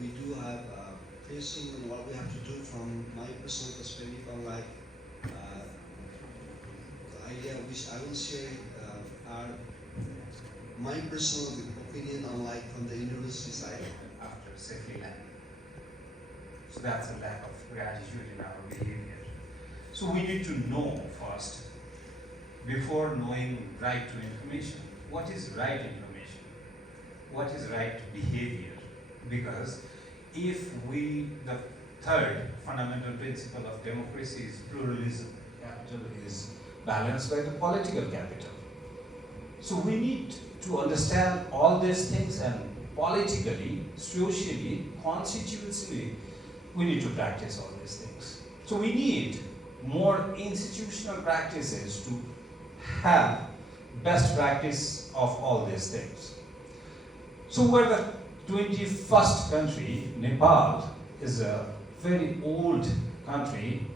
we do have facing and what we have to do from my personal perspective, unlike the idea which I will share are my personal opinion, unlike from the university side. After safely landing. So that's a lack of gratitude in our behavior. So we need to know first, before knowing right to information, what is right information? What is right behavior? Because if the third fundamental principle of democracy is pluralism, capital is balanced by the political capital. So we need to understand all these things, and politically, socially, constitutionally, we need to practice all these things. So we need more institutional practices to have best practice of all these things. So we're the 21st country. Nepal is a very old country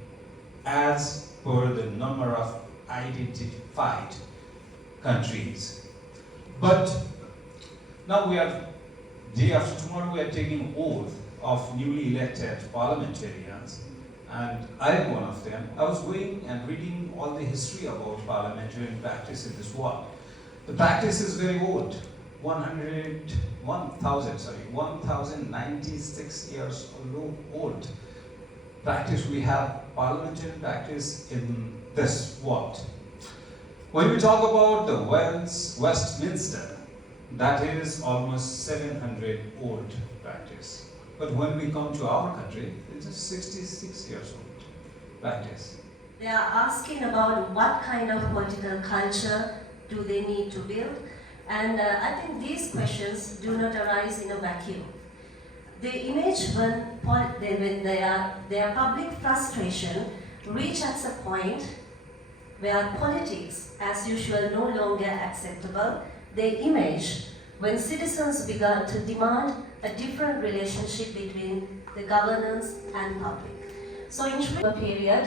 as per the number of identified countries. But now day after tomorrow we are taking oath of newly elected parliamentarians, and I am one of them. I was going and reading all the history about parliamentarian practice in this world. The practice is very old, 1096 years old practice. We have parliamentarian practice in this world. When we talk about the Westminster, that is almost 700 old practice. But when we come to our country, it is 66 years old practice. They are asking about what kind of political culture do they need to build, and I think these questions do not arise in a vacuum. They image when their public frustration reaches a point where politics, as usual, no longer acceptable. They image when citizens began to demand a different relationship between the governance and public. So in a period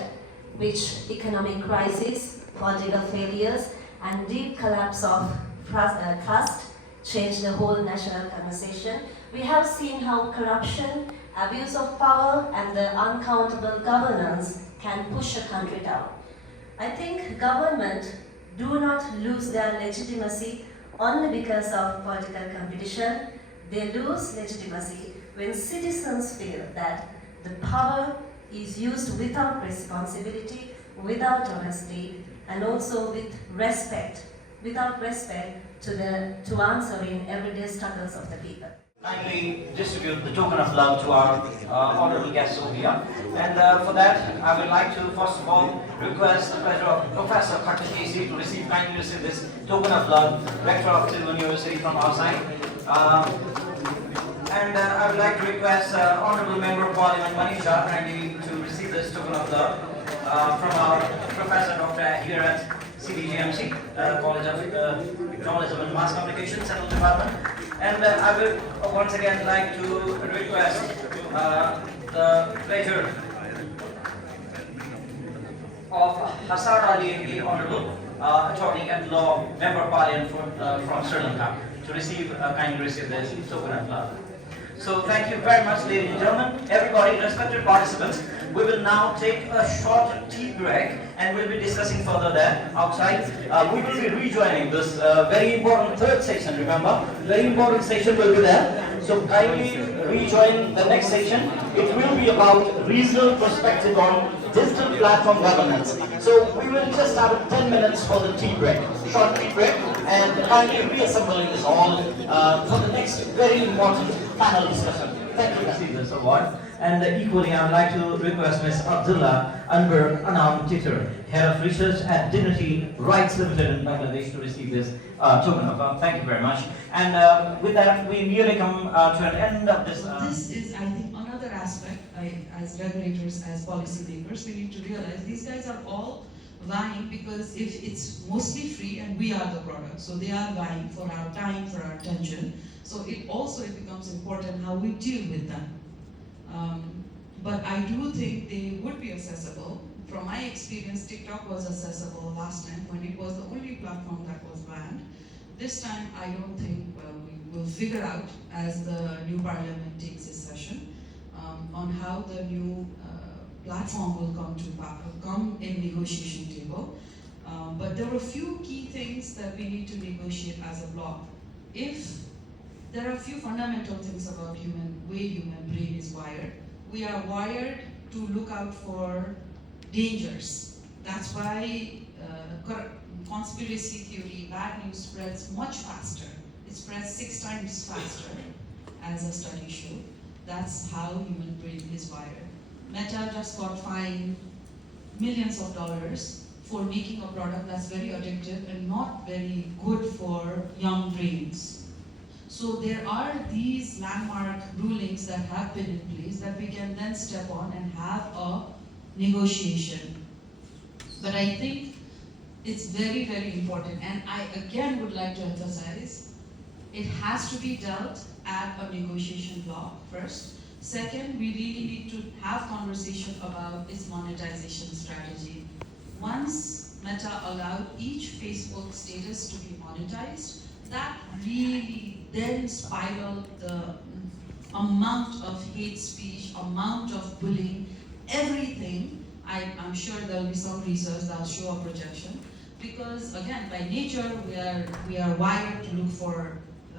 which economic crisis, political failures, and deep collapse of trust changed the whole national conversation, we have seen how corruption, abuse of power, and the uncountable governance can push a country down. I think government do not lose their legitimacy only because of political competition. They lose legitimacy when citizens feel that the power is used without responsibility, without honesty, and also with respect, without respect to answering everyday struggles of the people. Kindly distribute the token of love to our honorable guests over here. And for that, I would like to first of all request the pleasure of Professor Khattakesi to kindly receive this token of love, Rector of Tilburg University from our side. I would like to request Honorable Member of Parliament Manisha kindly to receive this token of love from our Professor Dr. here at CDGMC, College of Journalism and Mass Communication, Central Department. And I would once again like to request the pleasure of Hassan Ali MD, Honorable Attorney at Law, Member of Parliament from Sri Lanka, to kindly receive this token of love. So thank you very much, ladies and gentlemen, everybody, respected participants. We will now take a short tea break and we'll be discussing further there outside. We will be rejoining this very important third session, remember? Very important session will be there. So kindly rejoin the next session. It will be about regional perspective on digital platform governance. So we will just have 10 minutes for the tea break, short tea break, and kindly reassembling this all for the next very important panel discussion. Thank you. Receive this award. And equally, I would like to request Ms. Abdullah Anwar Anam Titor, Head of Research at Dignity Rights Limited in Bangladesh, to receive this token of love. Thank you very much. And with that, we nearly come to an end of this. This is, I think, another aspect. As regulators, as policymakers, we need to realize these guys are all vying, because if it's mostly free and we are the product, so they are vying for our time, for our attention. So it becomes important how we deal with them. But I do think they would be accessible. From my experience, TikTok was accessible last time when it was the only platform that was banned. This time, I don't think we will figure out as the new parliament takes its session on how the new platform will come in negotiation table. But there were a few key things that we need to negotiate as a bloc. If there are a few fundamental things about way human brain is wired. We are wired to look out for dangers. That's why conspiracy theory, bad news spreads much faster. It spreads 6 times faster, as a study showed. That's how human brain is wired. Meta just got fined millions of dollars for making a product that's very addictive and not very good for young brains. So there are these landmark rulings that have been in place that we can then step on and have a negotiation. But I think it's very, very important, and I again would like to emphasize, it has to be dealt at a negotiation block first. Second, we really need to have conversation about its monetization strategy. Once Meta allowed each Facebook status to be monetized, that really then spiraled the amount of hate speech, amount of bullying, everything. I'm sure there'll be some research that'll show a projection. Because again, by nature, we are wired to look for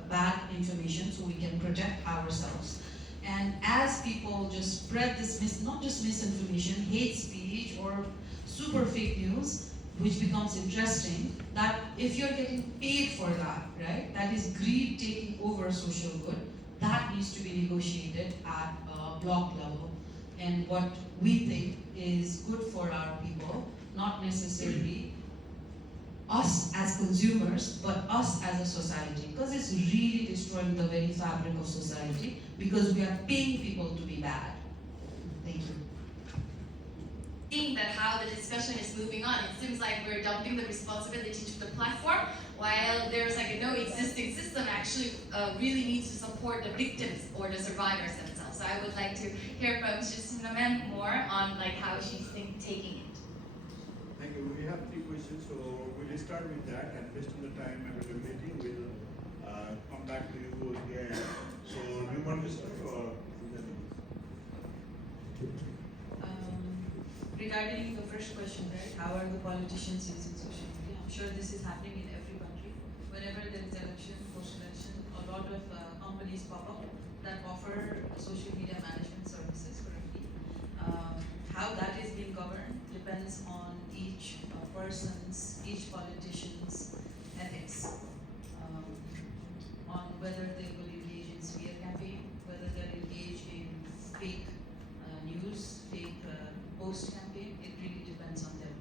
bad information so we can protect ourselves. And as people just spread this, not just misinformation, hate speech or super fake news, which becomes interesting, that if you're getting paid for that, right, that is greed taking over social good, that needs to be negotiated at a block level. And what we think is good for our people, not necessarily us as consumers, but us as a society, because it's really destroying the very fabric of society, because we are paying people to be bad. Thank you. Seeing that how the discussion is moving on, it seems like we're dumping the responsibility to the platform, while there's like no existing system actually really needs to support the victims or the survivors themselves. So I would like to hear from Shishinamen more on like how she's taking it. Thank you. We have 3 questions, so we'll start with that, and based on the time availability, we'll come back to you again. So, do you want to start or? Regarding the first question, right, how are the politicians using social media? I'm sure this is happening in every country. Whenever there is election, post-election, a lot of companies pop up that offer social media management services currently. How that is being governed depends on each person's, each politician's ethics. On whether they will engage in smear campaign, whether they'll engage in fake news, fake post campaign, it really depends on them.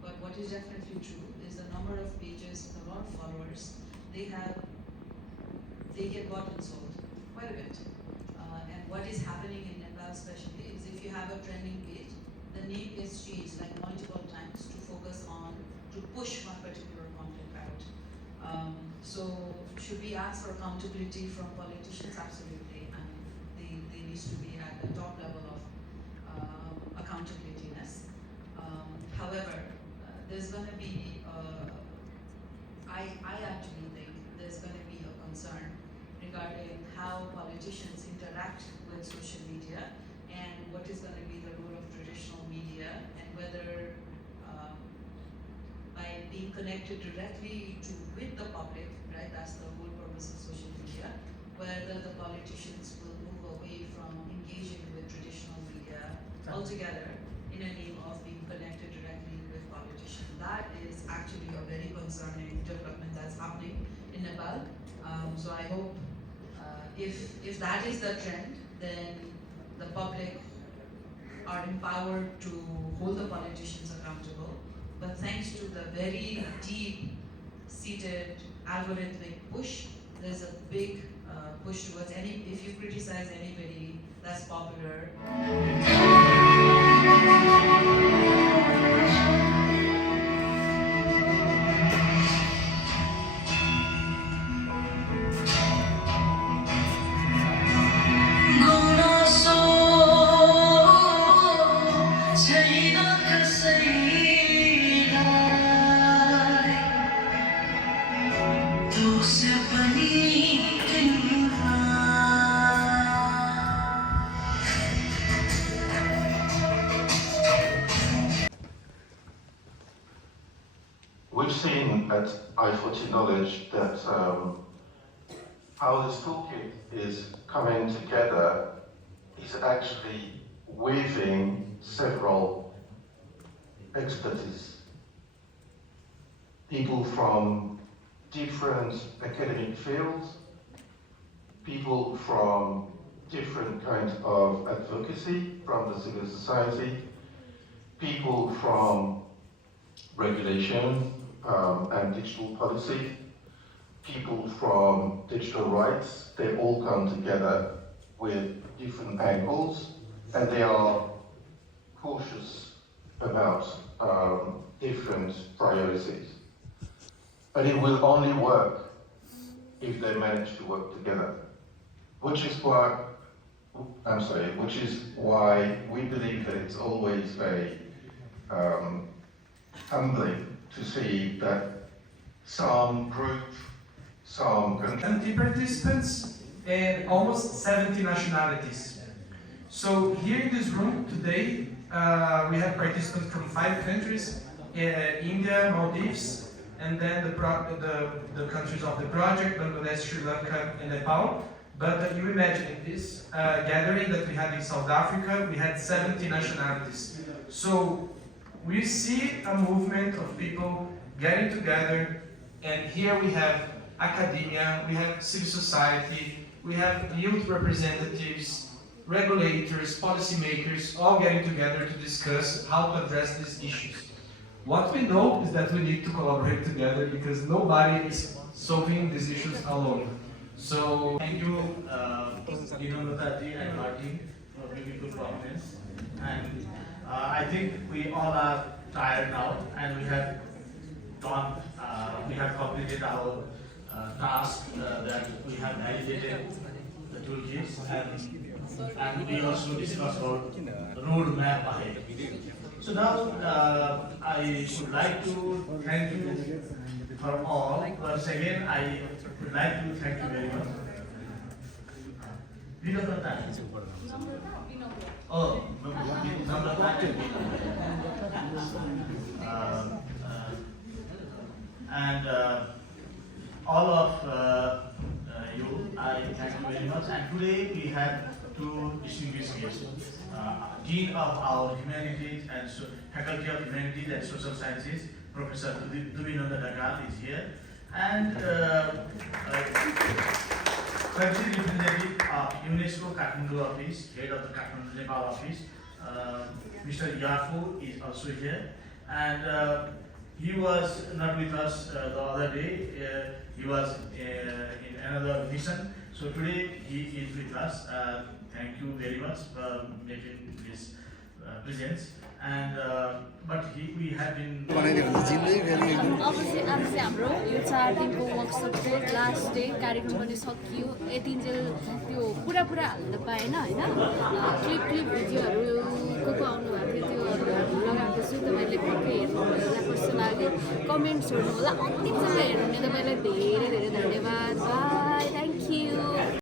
But what is definitely true is the number of pages with a lot of followers, they get bought and sold quite a bit. And what is happening in Nepal especially is if you have a trending page, the name gets changed like multiple times to focus on, to push one particular content out. So should we ask for accountability from politicians? Absolutely. I mean, they need to be at the top level of accountability-ness. However, there's going to be, I actually think there's going to be a concern regarding how politicians interact with social media and what is going to be the role of traditional media, and whether by being connected directly with the public, right, that's the whole purpose of social media, whether the politicians will move away from engaging with traditional media altogether in a name of being connected directly with politicians. That is actually a very concerning development that's happening in Nepal. So I hope if that is the trend, then the public are empowered to hold the politicians accountable. But thanks to the very deep-seated algorithmic push, there's a big push towards if you criticize anybody that's popular. Tuh siapa nih at I40 Knowledge that how this toolkit is coming together is actually weaving several expertise. People from different academic fields, people from different kinds of advocacy from the civil society, people from regulation and digital policy, people from digital rights. They all come together with different angles, and they are cautious about different priorities. But it will only work if they manage to work together, which is why we believe that it's always very humbling to see that some group, some country, 70 participants and almost 70 nationalities. So here in this room today, we have participants from 5 countries, India, Maldives, and then the countries of the project, Bangladesh, Sri Lanka, and Nepal. But you imagine in this gathering that we had in South Africa, we had 70 nationalities. So we see a movement of people getting together, and here we have academia, we have civil society, we have youth representatives, regulators, policymakers, all getting together to discuss how to address these issues. What we know is that we need to collaborate together because nobody is solving these issues alone. So thank you, Dinamataji and Martin, for beautiful comments. And I think we all are tired now, and we have done, we have completed our task that we have validated the toolkits, and we also discussed about the roadmap ahead. So now I would like to thank you for all. Once again, I would like to thank you very much. Oh, and all of you, I thank you very much. And today we had 2 distinguished guests. Dean of our Humanities and Faculty of Humanities and Social Sciences, Professor Dubinanda Dagal is here. And country representative of UNESCO Kathmandu office, head of the Kathmandu Nepal office, Mr. Yafu is also here. And he was not with us the other day, he was in another mission. So today he is with us. Thank you very much for making this presence. And but we have been. अब चाहिँ आज चाहिँ हाम्रो यो 4 दिनको workshop चाहिँ last day कार्यक्रम पनि सकियो यतिन्जेल त्यो पुरा हाल्न पाएन हैन क्लिप भिडियोहरू को आउनु भएको थियो त्योहरू लगाएको छु तपाईले पक्कै हेर्नु होला कस्तो लाग्यो कमेन्ट्स हेर्नु होला अन्तिमसम्म हेर्नु भने तपाईलाई धेरै धेरै धन्यवाद बाइ